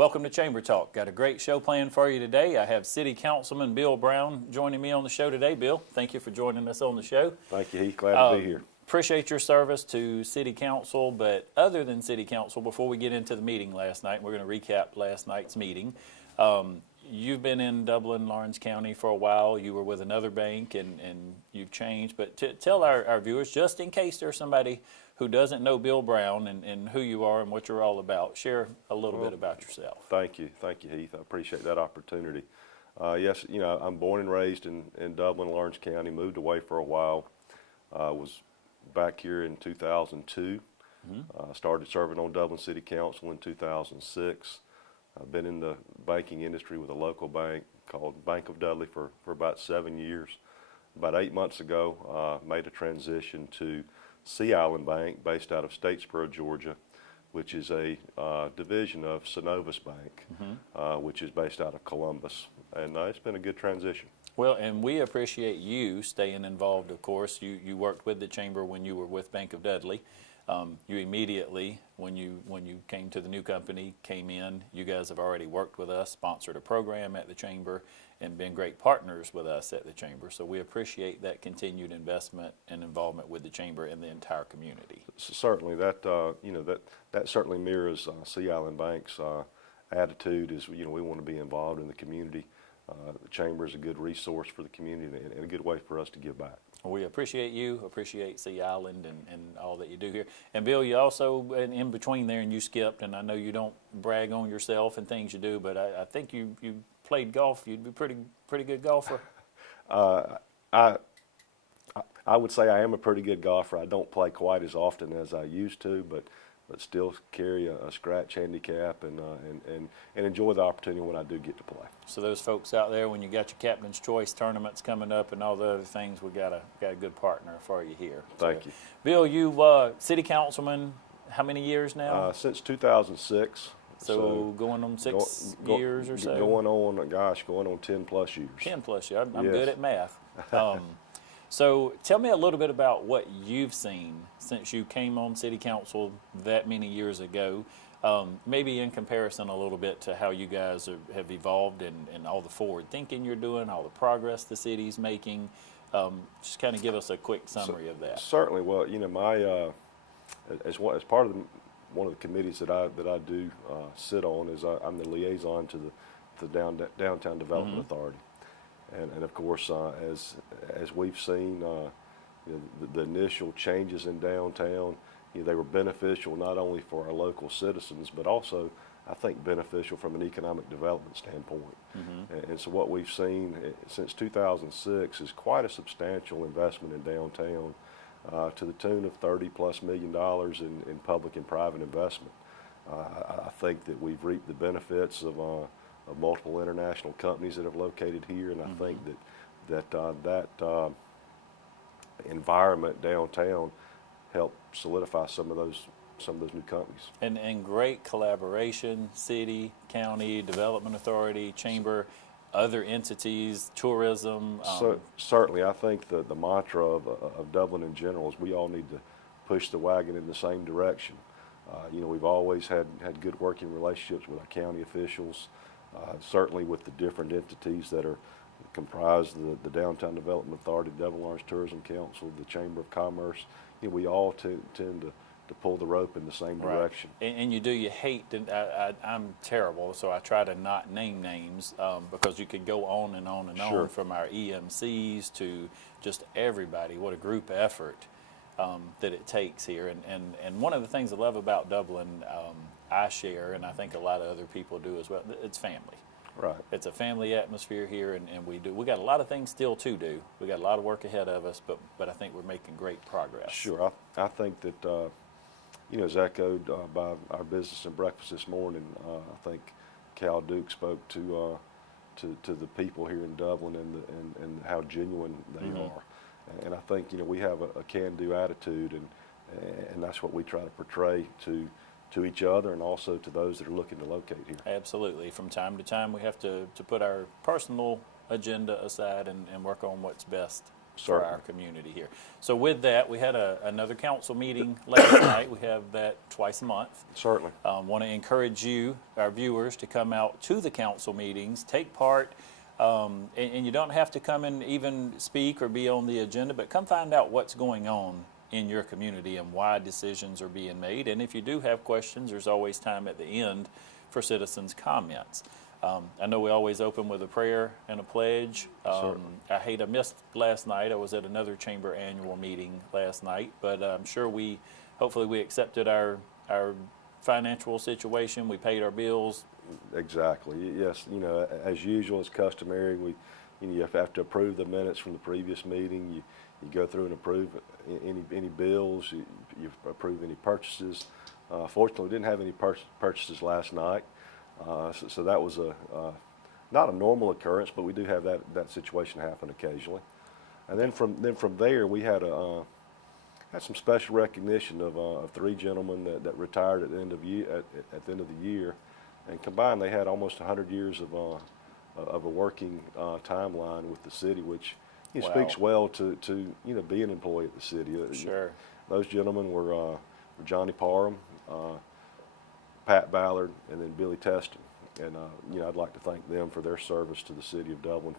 Welcome to Chamber Talk. Got a great show planned for you today. I have City Councilman Bill Brown joining me on the show today. Bill, thank you for joining us on the show. Thank you, Heath. Glad to be here. Appreciate your service to City Council, but other than City Council, before we get into the meeting last night, we're going to recap last night's meeting. You've been in Dublin, Lawrence County for a while. You were with another bank and you've changed, but tell our viewers, just in case there's somebody who doesn't know Bill Brown and who you are and what you're all about, share a little bit about yourself. Thank you, Heath. I appreciate that opportunity. Yes, I'm born and raised in Dublin, Lawrence County, moved away for a while. Was back here in 2002. Started serving on Dublin City Council in 2006. I've been in the banking industry with a local bank called Bank of Dudley for about 7 years. About 8 months ago, made a transition to Sea Island Bank, based out of Statesboro, Georgia, which is a division of Synovus Bank, which is based out of Columbus. And it's been a good transition. Well, and we appreciate you staying involved, of course. You worked with the Chamber when you were with Bank of Dudley. You immediately, when you came to the new company, came in. You guys have already worked with us, sponsored a program at the Chamber, and been great partners with us at the Chamber. So we appreciate that continued investment and involvement with the Chamber and the entire community. Certainly, that that certainly mirrors Sea Island Bank's attitude. Is we want to be involved in the community. The Chamber is a good resource for the community and a good way for us to give back. We appreciate you, appreciate Sea Island and all that you do here. And Bill, you also, in between there, and you skipped, and I know you don't brag on yourself and things you do, but I think you played golf. You'd be pretty good golfer. I would say I am a pretty good golfer. I don't play quite as often as I used to, but still carry a scratch handicap and enjoy the opportunity when I do get to play. So those folks out there, when you got your Captain's Choice tournaments coming up and all the other things, we got a good partner for you here. Thank you. Bill, you City Councilman, how many years now? Since 2006. So going on 6 years or so? Going on 10 plus years. 10 plus years. I'm Yes. good at math. So tell me a little bit about what you've seen since you came on City Council that many years ago, maybe in comparison a little bit to how you guys have evolved and all the forward thinking you're doing, all the progress the city's making. Just kind of give us a quick summary of that. Certainly. Well, my as part of one of the committees that I do sit on is I'm the liaison to the Downtown Development Authority. And of course, as we've seen, the initial changes in downtown, they were beneficial not only for our local citizens, but also, I think, beneficial from an economic development standpoint. And so what we've seen since 2006 is quite a substantial investment in downtown, to the tune of $30+ million in public and private investment. I think that we've reaped the benefits of multiple international companies that have located here, and I think that environment downtown helped solidify some of those new companies. And great collaboration, city, county, development authority, chamber, other entities, tourism. So certainly, I think the mantra of Dublin in general is we all need to push the wagon in the same direction. We've always had good working relationships with our county officials. Certainly with the different entities that are comprised of the Downtown Development Authority, Dublin Lawrence Tourism Council, the Chamber of Commerce, we all tend to pull the rope in the same direction. And you hate to, I'm terrible, so I try to not name names because you could go on and on and Sure. on, from our EMCs to just everybody. What a group effort that it takes here. And one of the things I love about Dublin, I share, and I think a lot of other people do as well, it's family. Right. It's a family atmosphere here, and we got a lot of things still to do. We got a lot of work ahead of us, but I think we're making great progress. Sure. I think that, as echoed by our business and breakfast this morning, I think Cal Duke spoke to the people here in Dublin and how genuine they are. And I think, we have a can-do attitude, and that's what we try to portray to each other and also to those that are looking to locate here. Absolutely. From time to time, we have to put our personal agenda aside and work on what's best for Certainly. our community here. So with that, we had another council meeting last night. We have that twice a month. Certainly. Want to encourage you, our viewers, to come out to the council meetings, take part, and you don't have to come and even speak or be on the agenda, but come find out what's going on in your community and why decisions are being made. And if you do have questions, there's always time at the end for citizens' comments. I know we always open with a prayer and a pledge. I hate I missed last night. I was at another chamber annual meeting last night, but I'm sure hopefully we accepted our financial situation. We paid our bills. Exactly. Yes, as usual, as customary, you have to approve the minutes from the previous meeting. You go through and approve any bills. You approve any purchases. Fortunately, we didn't have any purchases last night, so that was not a normal occurrence, but we do have that situation happen occasionally. And then from there, we had some special recognition of 3 gentlemen that retired at the end of the year. And combined, they had almost 100 years of a working timeline with the city, which Wow. speaks well to be an employee at the city. Sure. Those gentlemen were Johnny Parham, Pat Ballard, and then Billy Teston. And I'd like to thank them for their service to the city of Dublin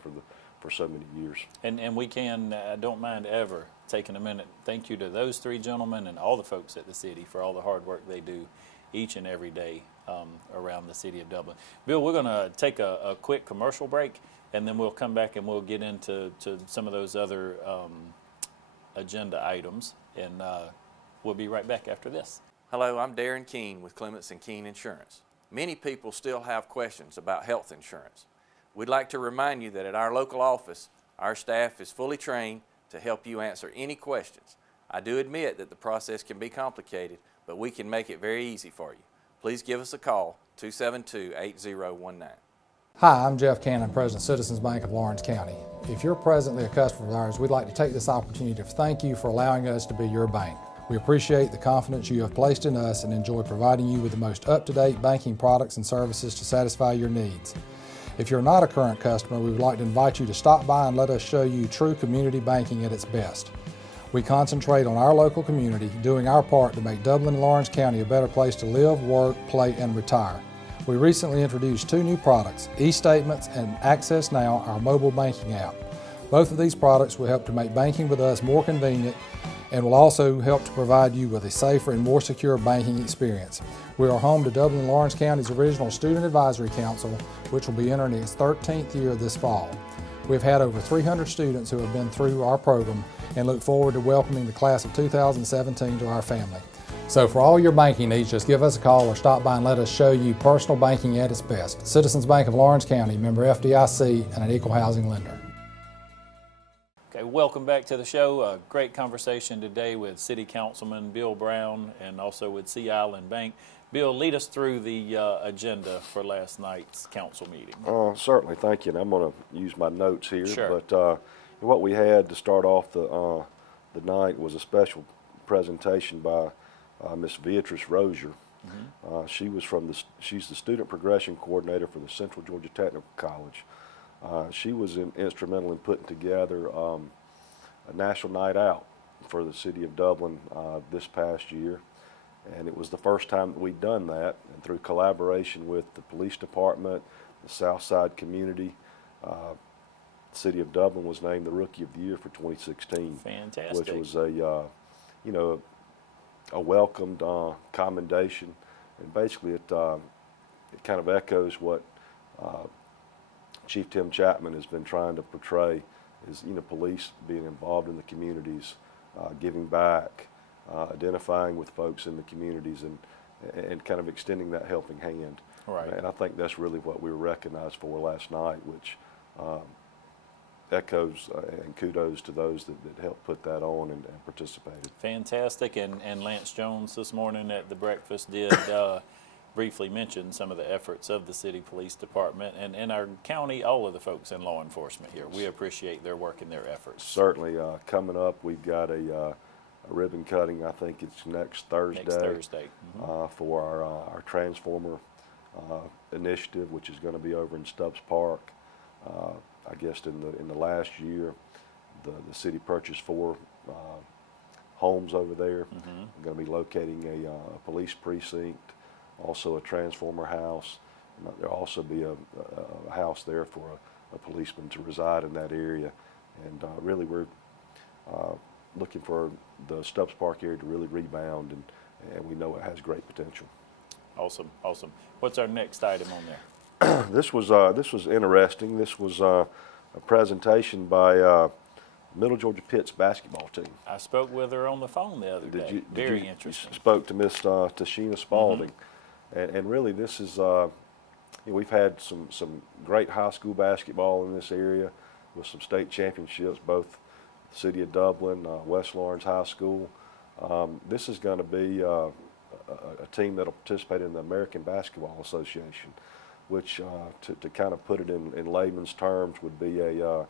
for so many years. And we can, I don't mind ever taking a minute. Thank you to those 3 gentlemen and all the folks at the city for all the hard work they do each and every day around the city of Dublin. Bill, we're going to take a quick commercial break, and then we'll come back and we'll get into some of those other agenda items, and we'll be right back after this. Hello, I'm Darren Keene with Clements & Keene Insurance. Many people still have questions about health insurance. We'd like to remind you that at our local office, our staff is fully trained to help you answer any questions. I do admit that the process can be complicated, but we can make it very easy for you. Please give us a call, 272-8019. Hi, I'm Jeff Cannon, President of Citizens Bank of Lawrence County. If you're presently a customer of ours, we'd like to take this opportunity to thank you for allowing us to be your bank. We appreciate the confidence you have placed in us and enjoy providing you with the most up-to-date banking products and services to satisfy your needs. If you're not a current customer, we would like to invite you to stop by and let us show you true community banking at its best. We concentrate on our local community, doing our part to make Dublin and Lawrence County a better place to live, work, play, and retire. We recently introduced 2 new products, eStatements and Access Now, our mobile banking app. Both of these products will help to make banking with us more convenient and will also help to provide you with a safer and more secure banking experience. We are home to Dublin and Lawrence County's original Student Advisory Council, which will be entering its 13th year this fall. We've had over 300 students who have been through our program and look forward to welcoming the class of 2017 to our family. So for all your banking needs, just give us a call or stop by and let us show you personal banking at its best. Citizens Bank of Lawrence County, member FDIC, and an equal housing lender. Okay, welcome back to the show. A great conversation today with City Councilman Bill Brown and also with Sea Island Bank. Bill, lead us through the agenda for last night's council meeting. Certainly, thank you. And I'm going to use my notes here. Sure. But what we had to start off the night was a special presentation by Miss Beatrice Rozier. Mm-hmm. She's the student progression coordinator for the Central Georgia Technical College. She was instrumental in putting together a national night out for the city of Dublin this past year. And it was the first time that we'd done that, and through collaboration with the police department, the Southside community, the city of Dublin was named the Rookie of the Year for 2016. Fantastic. Which was a welcomed commendation, and basically it kind of echoes what Chief Tim Chapman has been trying to portray: is police being involved in the communities, giving back. Identifying with folks in the communities and kind of extending that helping hand. Right. And I think that's really what we were recognized for last night, which echoes and kudos to those that helped put that on and participated. Fantastic. And Lance Jones this morning at the breakfast did briefly mention some of the efforts of the city police department and our county, all of the folks in law enforcement here. We appreciate their work and their efforts. Certainly. Coming up, we've got a ribbon cutting. I think it's next Thursday. Mm-hmm. For our Transformer initiative, which is going to be over in Stubbs Park. I guess in the last year, the city purchased 4 homes over there. We're going to be locating a police precinct, also a transformer house. And there'll also be a house there for a policeman to reside in that area. And really, we're looking for the Stubbs Park area to really rebound, and we know it has great potential. Awesome, awesome. What's our next item on there? This was interesting. This was a presentation by Middle Georgia Pitt's basketball team. I spoke with her on the phone the other day. Very interesting. You spoke to Miss Tashina Spalding, and really this is we've had some great high school basketball in this area with some state championships, both the City of Dublin, West Lawrence High School. This is going to be a team that will participate in the American Basketball Association, which to kind of put it in layman's terms would be a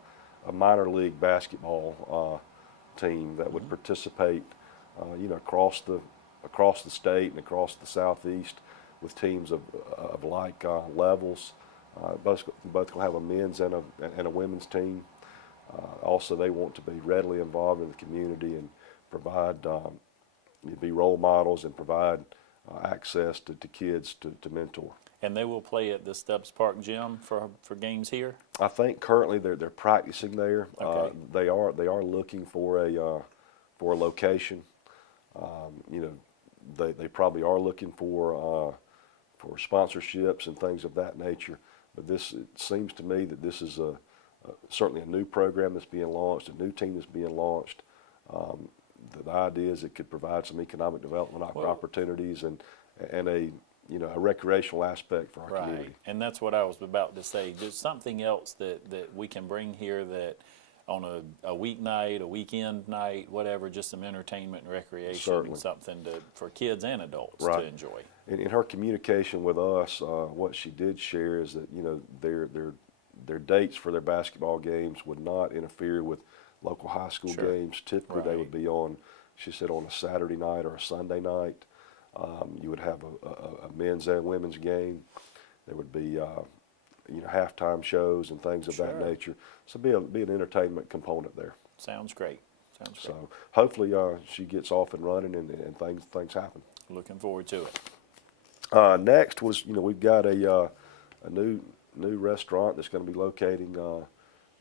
minor league basketball team that would participate, across the state and across the southeast with teams of like levels. Both going to have a men's and a women's team. Also, they want to be readily involved in the community and provide, be role models and provide access to kids to mentor. And they will play at the Stubbs Park gym for games here? I think currently they're practicing there. Okay. They are looking for a location. They probably are looking for sponsorships and things of that nature. But it seems to me that this is certainly a new program that's being launched, a new team that's being launched. The idea is it could provide some economic development opportunities and a recreational aspect for our community. Right, and that's what I was about to say. Just something else that we can bring here that on a weeknight, a weekend night, whatever, just some entertainment and recreation. Certainly. Something for kids and adults Right. to enjoy. In her communication with us, what she did share is that their dates for their basketball games would not interfere with local high school Sure. games. Typically, they would be on, she said, on a Saturday night or a Sunday night. You would have a men's and women's game. There would be halftime shows and things of that Sure. nature. So be an entertainment component there. Sounds great. Sounds great. So hopefully she gets off and running and things happen. Looking forward to it. Next was, we've got a new restaurant that's going to be locating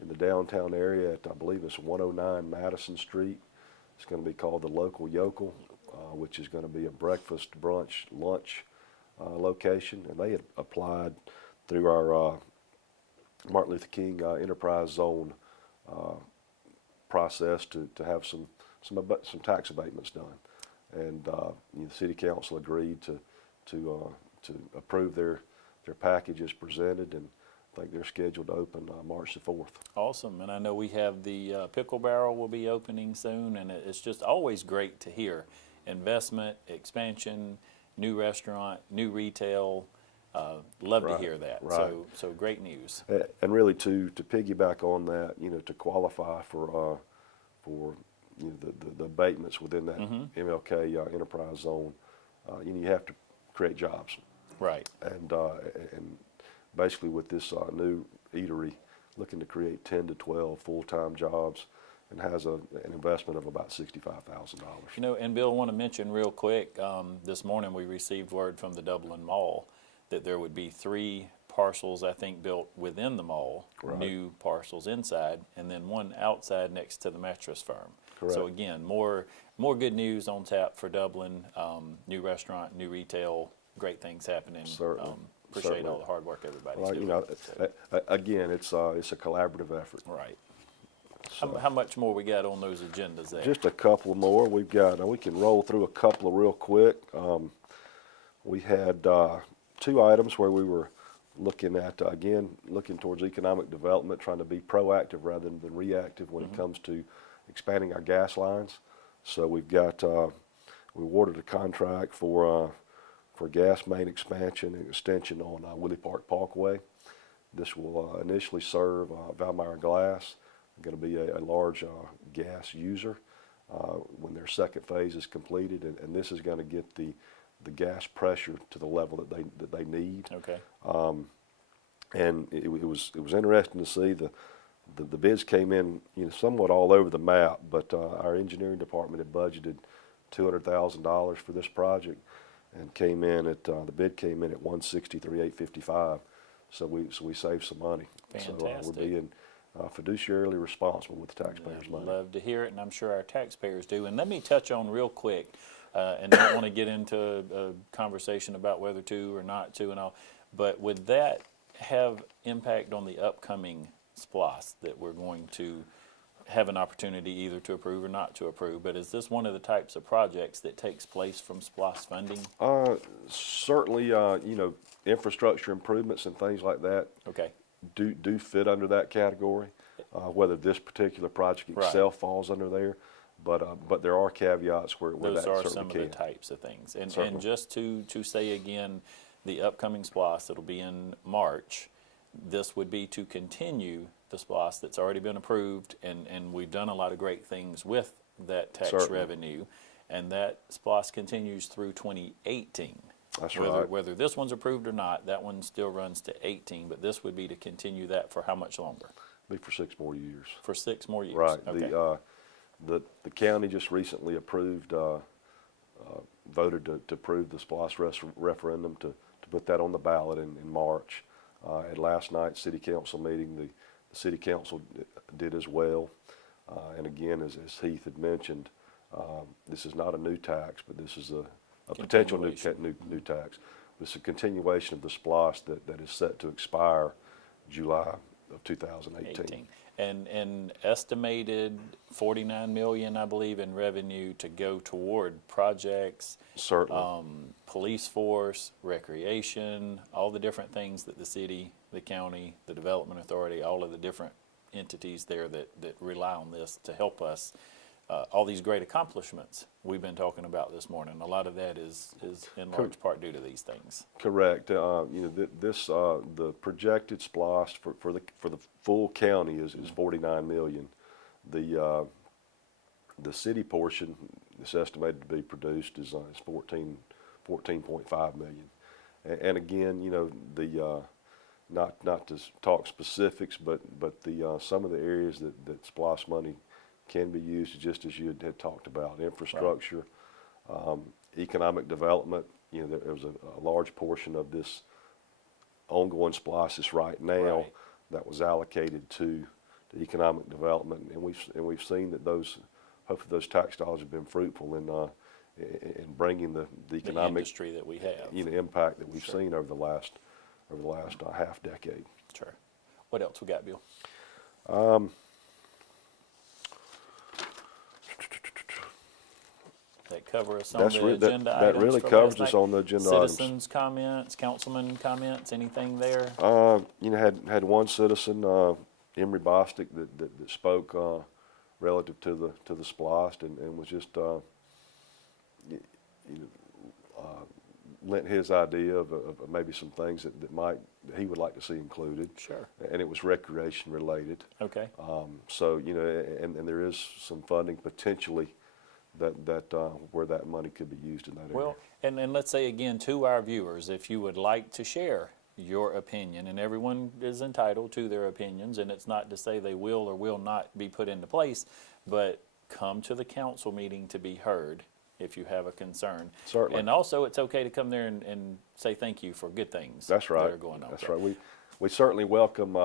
in the downtown area at, I believe it's 109 Madison Street. It's going to be called the Local Yokel, which is going to be a breakfast, brunch, lunch location. And they had applied through our Martin Luther King Enterprise Zone process to have some tax abatements done. And the City Council agreed to approve their package as presented, and I think they're scheduled to open March the 4th. Awesome, and I know we have the Pickle Barrel will be opening soon, and it's just always great to hear investment, expansion, new restaurant, new retail. Love to hear that. Right. So great news. And really to piggyback on that, to qualify for the abatements within that MLK Enterprise Zone, you have to create jobs. Right. And basically with this new eatery, looking to create 10 to 12 full-time jobs, and has an investment of about $65,000. And Bill, I want to mention real quick, this morning we received word from the Dublin Mall that there would be 3 parcels, I think, built within the mall, Right. new parcels inside, and then one outside next to the mattress firm. Correct. So again, more good news on tap for Dublin, new restaurant, new retail, great things happening. Certainly. Appreciate Certainly. all the hard work everybody's Well, doing. again, it's a collaborative effort. Right. So- How much more we got on those agendas there? Just a couple more. We can roll through a couple of real quick. We had 2 items where we were looking at, looking towards economic development, trying to be proactive rather than reactive when it comes to expanding our gas lines. So we've got, we awarded a contract for gas main expansion and extension on Willie Park Parkway. This will initially serve Valmeyer Glass. Going to be a large gas user when their second phase is completed, and this is going to get the gas pressure to the level that they need. Okay. And it was interesting to see the the bids came in, somewhat all over the map, but our engineering department had budgeted $200,000 for this project, and the bid came in at $163,855. So we saved some money. Fantastic. So we're being fiduciarily responsible with the taxpayers' I'd money. love to hear it, and I'm sure our taxpayers do. And let me touch on real quick, and don't want to get into a conversation about whether to or not to and all, but would that have impact on the upcoming SPLOST that we're going to have an opportunity either to approve or not to approve? But is this one of the types of projects that takes place from SPLOST funding? Certainly, infrastructure improvements and things like that Okay. do fit under that category. Whether this particular project itself falls under there, but there are caveats where Those that are certainly some can. of the types of things. And Certainly. just to say again, the upcoming SPLOST that'll be in March, this would be to continue the SPLOST that's already been approved, and we've done a lot of great things with that tax Certainly. revenue, and that SPLOST continues through 2018. That's whether, right. Whether this one's approved or not, that one still runs to 18, but this would be to continue that for how much longer? Be for 6 more years. For 6 more years. Right. Okay. The county just recently approved, voted to approve the SPLOST referendum to put that on the ballot in March. At last night's city council meeting, the city council did as well. And again, as Heath had mentioned, this is not a new tax, but this is a potential new tax. This is a continuation of the SPLOST that is set to expire July of 2018. And estimated 49 million, I believe, in revenue to go toward projects, Certainly. police force, recreation, all the different things that the city, the county, the development authority, all of the different entities there that rely on this to help us. All these great accomplishments we've been talking about this morning, a lot of that is in large part due to these things. Correct. The projected SPLOST for the full county is 49 million. The city portion is estimated to be produced is 14.5 million. And again, not to talk specifics, but some of the areas that SPLOST money can be used, just as you had talked about, infrastructure, economic development. There was a large portion of this ongoing SPLOST right now that was allocated to the economic development, and we've seen that hopefully those tax dollars have been fruitful in bringing the economic industry that we have, impact that we've seen over the last half decade. Sure. What else we got, Bill? That cover us on the agenda items. That really for covers last us night? on the agenda items. Citizens' comments, councilman comments, anything there? Had one citizen, Emery Bostic, that spoke relative to the SPLOST and was just lent his idea of maybe some things that he would like to see included. Sure. And it was recreation related. Okay. So and there is some funding potentially that where that money could be used in that area. Well, and let's say again to our viewers, if you would like to share your opinion, and everyone is entitled to their opinions, and it's not to say they will or will not be put into place, but come to the council meeting to be heard if you have a concern. Certainly. And also, it's okay to come there and say thank you for good things. That's right. That are going on. That's right. We certainly welcome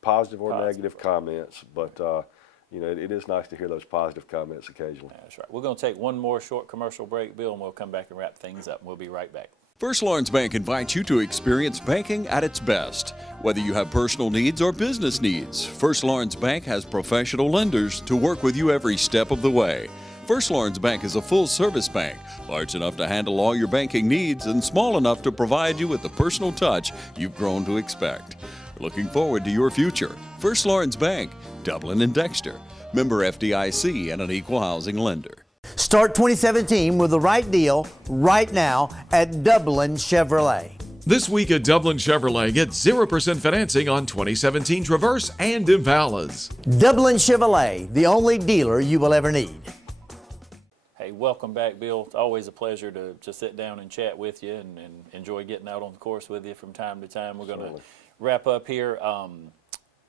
positive or negative comments, but it is nice to hear those positive comments occasionally. That's right. We're going to take one more short commercial break, Bill, and we'll come back and wrap things up. We'll be right back. First Lawrence Bank invites you to experience banking at its best. Whether you have personal needs or business needs, First Lawrence Bank has professional lenders to work with you every step of the way. First Lawrence Bank is a full-service bank, large enough to handle all your banking needs and small enough to provide you with the personal touch you've grown to expect. We're looking forward to your future. First Lawrence Bank, Dublin and Dexter. Member FDIC and an equal housing lender. Start 2017 with the right deal right now at Dublin Chevrolet. This week at Dublin Chevrolet, get 0% financing on 2017 Traverse and Impalas. Dublin Chevrolet, the only dealer you will ever need. Hey, welcome back, Bill. It's always a pleasure to sit down and chat with you and enjoy getting out on the course with you from time to time. We're going to wrap up here.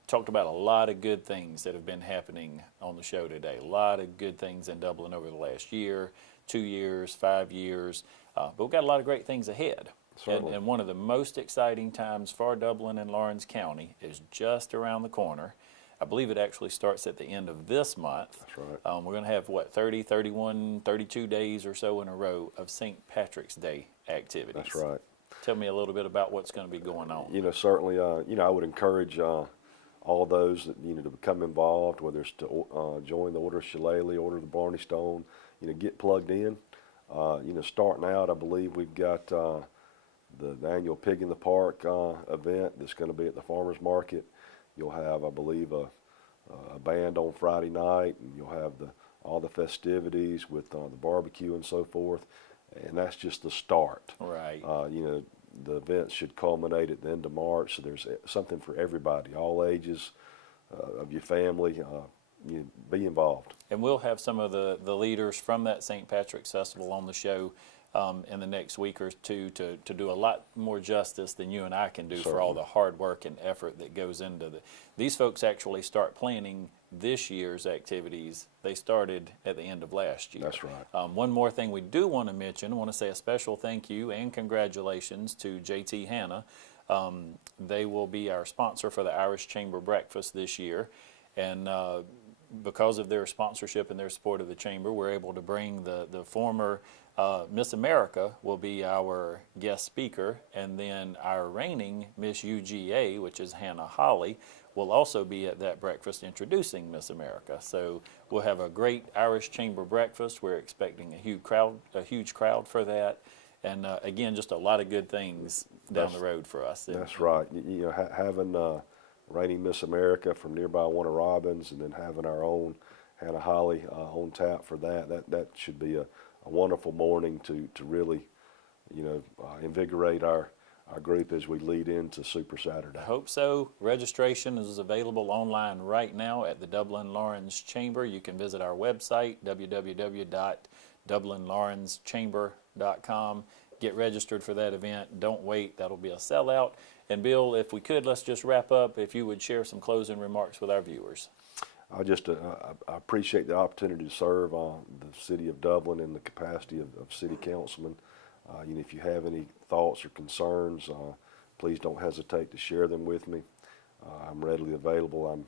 talked about a lot of good things that have been happening on the show today. A lot of good things in Dublin over the last year, 2 years, 5 years. But we've got a lot of great things ahead. And one of the most exciting times for Dublin and Lawrence County is just around the corner. I believe it actually starts at the end of this month. That's right. We're going to have, 30, 31, 32 days or so in a row of St. Patrick's Day activities. That's right. Tell me a little bit about what's going to be going on. Certainly, I would encourage all those that, to become involved, whether it's to join the Order of Shillelagh, Order of the Blarney Stone, get plugged in. Starting out, I believe we've got the annual Pig in the Park event that's going to be at the farmers market. You'll have, I believe, a band on Friday night, and you'll have all the festivities with the barbecue and so forth. And that's just the start. Right. The event should culminate at the end of March, so there's something for everybody, all ages of your family. Be involved. And we'll have some of the leaders from that St. Patrick's Festival on the show in the next week or two to do a lot more justice than you and I can do for all the hard work and effort that goes into these folks actually start planning this year's activities. They started at the end of last year. That's right. One more thing we do want to mention, I want to say a special thank you and congratulations to JT Hanna. They will be our sponsor for the Irish Chamber Breakfast this year. And because of their sponsorship and their support of the Chamber, we're able to bring the former Miss America will be our guest speaker, and then our reigning Miss UGA, which is Hannah Holly, will also be at that breakfast introducing Miss America. So we'll have a great Irish Chamber breakfast. We're expecting a huge crowd for that, and again, just a lot of good things down the road for us. That's right. Having reigning Miss America from nearby Warner Robins, and then having our own Hannah Holly on tap for that should be a wonderful morning to really, invigorate our group as we lead into Super Saturday. I hope so. Registration is available online right now at the Dublin Lawrence Chamber. You can visit our website, www.dublinlawrencechamber.com. Get registered for that event. Don't wait. That'll be a sellout. And Bill, if we could, let's just wrap up. If you would share some closing remarks with our viewers. I appreciate the opportunity to serve the city of Dublin in the capacity of city councilman. If you have any thoughts or concerns, please don't hesitate to share them with me. I'm readily available. I'm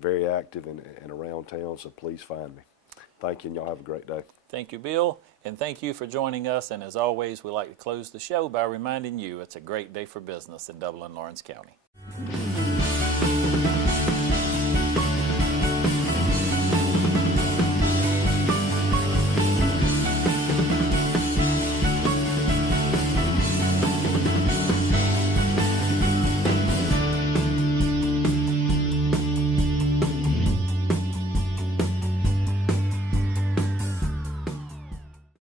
very active and around town, so please find me. Thank you, and y'all have a great day. Thank you, Bill, and thank you for joining us. And as always, we like to close the show by reminding you it's a great day for business in Dublin, Lawrence County.